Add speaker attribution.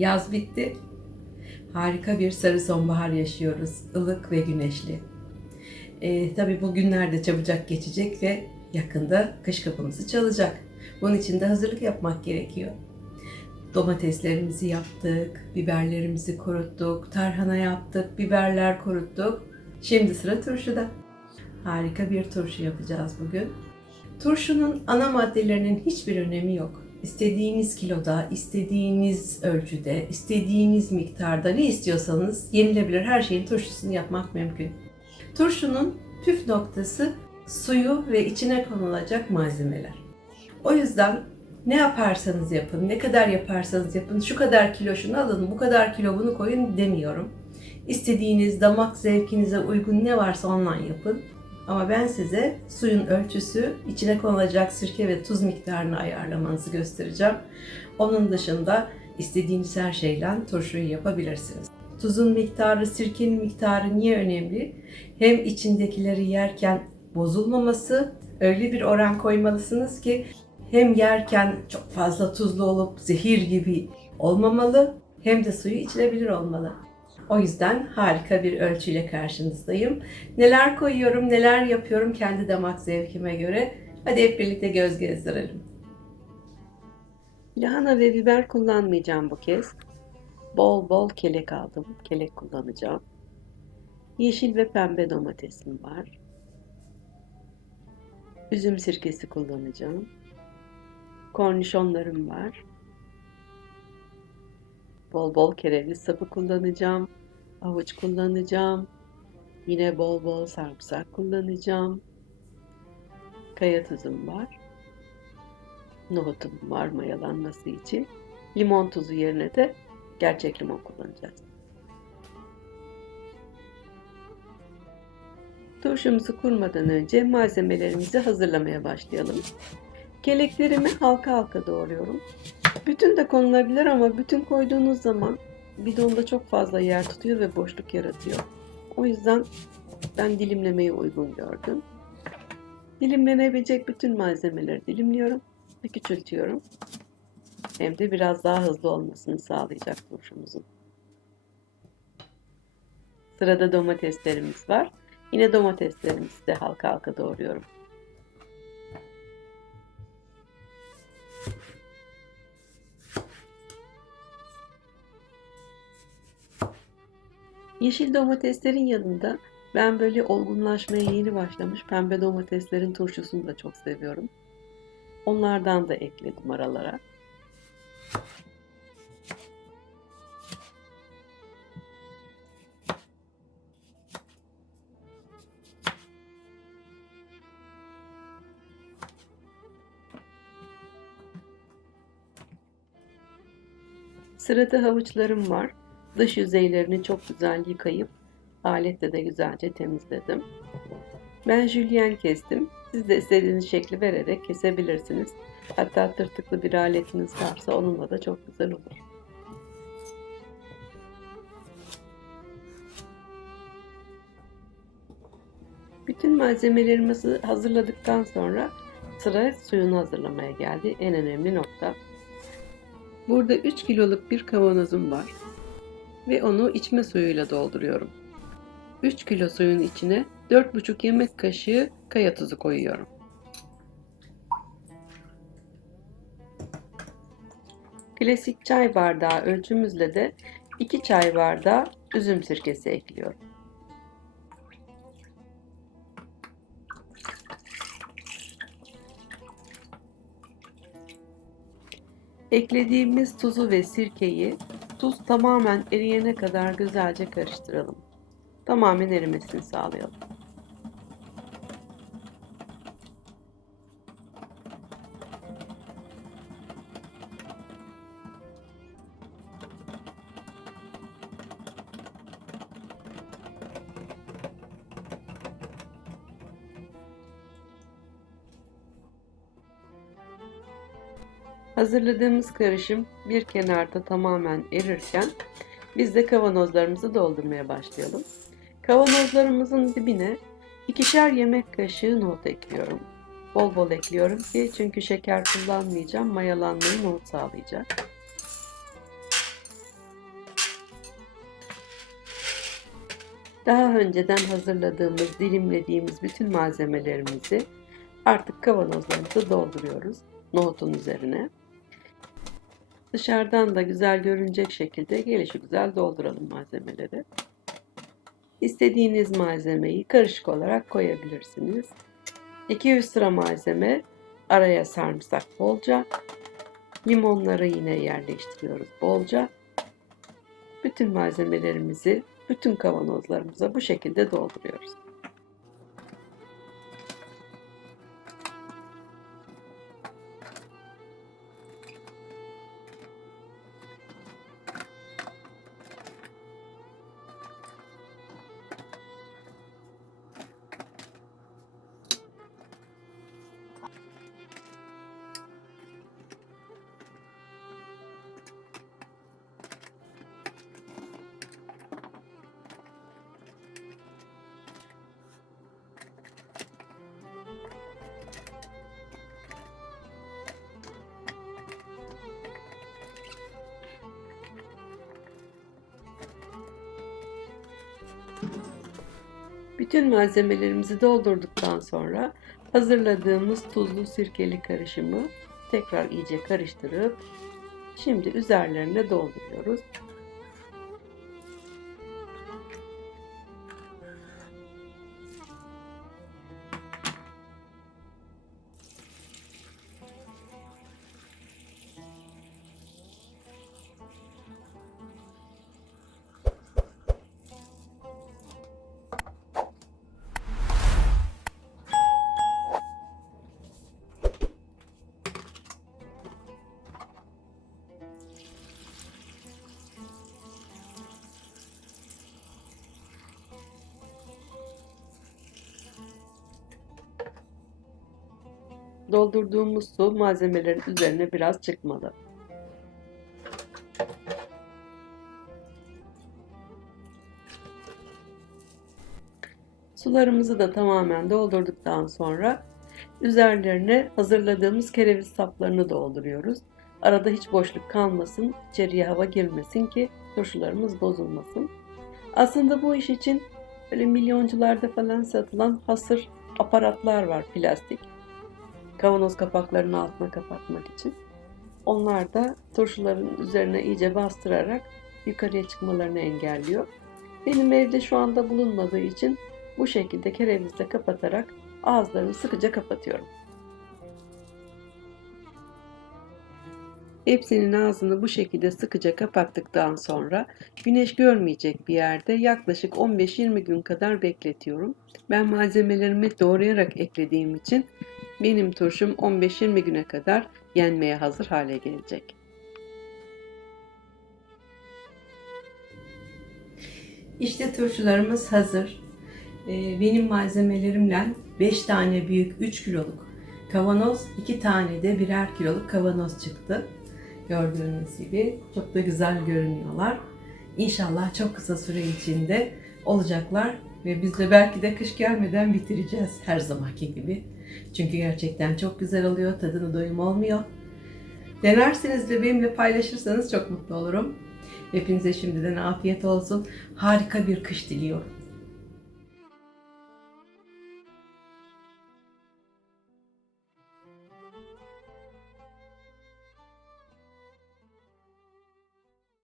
Speaker 1: Yaz bitti. Harika bir sarı sonbahar yaşıyoruz. Ilık ve güneşli. Ee, tabii bu günler de çabucak geçecek ve yakında kış kapımızı çalacak. Bunun için de hazırlık yapmak gerekiyor. Domateslerimizi yaptık, biberlerimizi kuruttuk, tarhana yaptık, biberler kuruttuk. Şimdi sıra turşuda. Harika bir turşu yapacağız bugün. Turşunun ana maddelerinin hiçbir önemi yok. İstediğiniz kiloda, istediğiniz ölçüde, istediğiniz miktarda ne istiyorsanız yenilebilir her şeyin turşusunu yapmak mümkün. Turşunun püf noktası suyu ve içine konulacak malzemeler. O yüzden ne yaparsanız yapın, ne kadar yaparsanız yapın, şu kadar kilo şunu alın, bu kadar kilo bunu koyun demiyorum. İstediğiniz damak zevkinize uygun ne varsa ondan yapın. Ama ben size suyun ölçüsü, içine konulacak sirke ve tuz miktarını ayarlamanızı göstereceğim. Onun dışında istediğiniz her şeyle turşuyu yapabilirsiniz. Tuzun miktarı, sirkenin miktarı niye önemli? Hem içindekileri yerken bozulmaması, öyle bir oran koymalısınız ki hem yerken çok fazla tuzlu olup zehir gibi olmamalı hem de suyu içilebilir olmalı. O yüzden harika bir ölçüyle karşınızdayım. Neler koyuyorum, neler yapıyorum kendi damak zevkime göre. Hadi hep birlikte göz gezdirelim. Lahana ve biber kullanmayacağım bu kez. Bol bol kelek aldım. Kelek kullanacağım. Yeşil ve pembe domatesim var. Üzüm sirkesi kullanacağım. Kornişonlarım var. Bol bol kereviz sapı kullanacağım. Avuç kullanacağım. Yine bol bol sarımsak kullanacağım. Kaya tuzum var. Nohutum var mayalanması için. Limon tuzu yerine de gerçek limon kullanacağız. Turşumuzu kurmadan önce malzemelerimizi hazırlamaya başlayalım. Keleklerimi halka halka doğruyorum. Bütün de konulabilir ama bütün koyduğunuz zaman bidonda çok fazla yer tutuyor ve boşluk yaratıyor. O yüzden ben dilimlemeyi uygun gördüm. Dilimlenebilecek bütün malzemeleri dilimliyorum ve küçültüyorum. Hem de biraz daha hızlı olmasını sağlayacak turşumuzun. Sırada domateslerimiz var. Yine domateslerimizi de halka halka doğruyorum. Yeşil domateslerin yanında ben böyle olgunlaşmaya yeni başlamış pembe domateslerin turşusunu da çok seviyorum. Onlardan da ekledim aralara. Sırada havuçlarım var. Dış yüzeylerini çok güzel yıkayıp aletle de güzelce temizledim. Ben jülyen kestim. Siz de istediğiniz şekli vererek kesebilirsiniz. Hatta tırtıklı bir aletiniz varsa onunla da çok güzel olur. Bütün malzemelerimizi hazırladıktan sonra sıra suyunu hazırlamaya geldi. En önemli nokta. Burada 3 kiloluk bir kavanozum var ve onu içme suyuyla dolduruyorum. 3 kilo suyun içine 4,5 yemek kaşığı kaya tuzu koyuyorum. Klasik çay bardağı ölçümüzle de 2 çay bardağı üzüm sirkesi ekliyorum. Eklediğimiz tuzu ve sirkeyi tuz tamamen eriyene kadar güzelce karıştıralım. Tamamen erimesini sağlayalım. Hazırladığımız karışım bir kenarda tamamen erirken biz de kavanozlarımızı doldurmaya başlayalım. Kavanozlarımızın dibine ikişer yemek kaşığı nohut ekliyorum. Bol bol ekliyorum ki çünkü şeker kullanmayacağım. Mayalanmayı nohut sağlayacak. Daha önceden hazırladığımız, dilimlediğimiz bütün malzemelerimizi artık kavanozlarımıza dolduruyoruz nohutun üzerine. Dışarıdan da güzel görünecek şekilde gelişi güzel dolduralım malzemeleri. İstediğiniz malzemeyi karışık olarak koyabilirsiniz. 200 sıra malzeme, araya sarımsak bolca, limonları yine yerleştiriyoruz bolca. Bütün malzemelerimizi bütün kavanozlarımıza bu şekilde dolduruyoruz. Bütün malzemelerimizi doldurduktan sonra hazırladığımız tuzlu sirkeli karışımı tekrar iyice karıştırıp şimdi üzerlerine dolduruyoruz. Doldurduğumuz su malzemelerin üzerine biraz çıkmalı. Sularımızı da tamamen doldurduktan sonra üzerlerine hazırladığımız kereviz saplarını dolduruyoruz. Arada hiç boşluk kalmasın, içeriye hava girmesin ki turşularımız bozulmasın. Aslında bu iş için böyle milyoncularda falan satılan hasır aparatlar var plastik. Kavanoz kapaklarının altına kapatmak için. Onlar da turşuların üzerine iyice bastırarak yukarıya çıkmalarını engelliyor. Benim evde şu anda bulunmadığı için bu şekilde kerevizle kapatarak ağızlarını sıkıca kapatıyorum. Hepsinin ağzını bu şekilde sıkıca kapattıktan sonra güneş görmeyecek bir yerde yaklaşık 15-20 gün kadar bekletiyorum. Ben malzemelerimi doğrayarak eklediğim için benim turşum 15-20 güne kadar yenmeye hazır hale gelecek. İşte turşularımız hazır. Ee, Benim malzemelerimle 5 tane büyük 3 kiloluk kavanoz, 2 tane de birer kiloluk kavanoz çıktı. Gördüğünüz gibi çok da güzel görünüyorlar. İnşallah çok kısa süre içinde olacaklar ve biz de belki de kış gelmeden bitireceğiz her zamanki gibi. Çünkü gerçekten çok güzel oluyor, tadını doyum olmuyor. Denerseniz ve benimle paylaşırsanız çok mutlu olurum. Hepinize şimdiden afiyet olsun. Harika bir kış diliyorum.